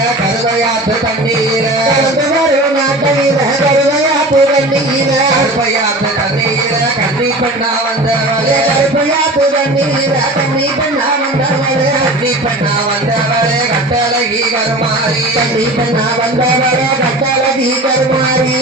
கருவையாத்து தண்ணீர கருப்பையாத்து தண்ணீர கண்ணி பெண்ணா வந்தவளே கருப்பையாத்து தண்ணீர கண்ணி பெண்ணா வந்தவளே கண்ணி பெண்ணா வந்தவளே கட்டழகி கருமாரி கண்ணி பெண்ணா வந்தவளே கட்டழகி கருமாரி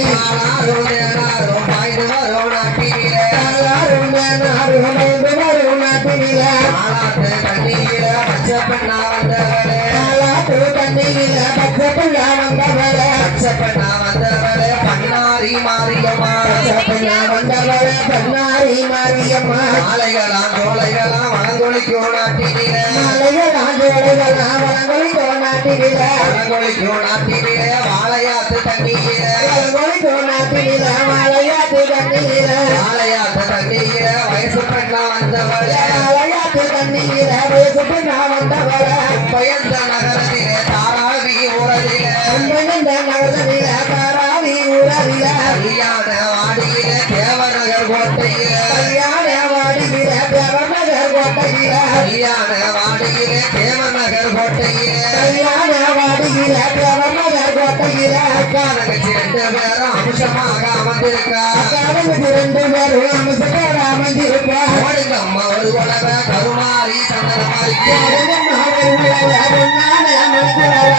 நாரும் பாய்ந்து வரும் நாட்டினில நாரும் பாய்ந்து வரும் நாட்டினில ஆளாத்து தண்ணீர பச்சை பெண்ணா வந்தவளே ஆளாத்து தண்ணீர பச்சை பெண்ணா வந்தவளே பச்சை பெண்ணா வந்தவளே பண்ணாரி மாரியம்மா பச்சை வந்தவளே பண்ணாரி மாரியம்மா மாலைகளாம் ஜோலைகளாம் வளங்கொழிக்கோ நாட்டினில மாலைகளாம் ஜோலைகளாம் வளங்கொழிக்கோ நாட்டினில வளங்கொழிக்கோ நாட்டினில வாழையாத்து தண்ணீர வளங்கொழிக்கோ நாட்டினில வாழையாத்து தண்ணீர வாழையாத்து தண்ணீர வயசு பெண்ணா வந்தவளே வாழையாத்து தண்ணீர வயசு பெண்ணா வந்தவளே பயந்த நகரத்திலே தாராவி ஊரதிலே பயந்த நகரத்திலே தாராவி ஊரதிலே கல்யாண வாடியிலே தேவநகர் கோட்டையிலே கல்யாண வாடியிலே தேவநகர் கோட்டையிலே கல்யாண வாடியிலே தேவநகர் கோட்டையிலே கல்யாண வாடியிலே தேவநகர் கோட்டையிலே அக்கானங்க 2 பேரும் அம்சமாக அமர்ந்திருக்கா அக்கானங்க 2 பேரும் அம்சமாக அமர்ந்திருக்கா ஓடுங்கம்மா ஒரு உலக கருமாரி சந்தனமாரி ஓடுங்கம்மா ஒரு உலக பொன்னான மணிக்குலவ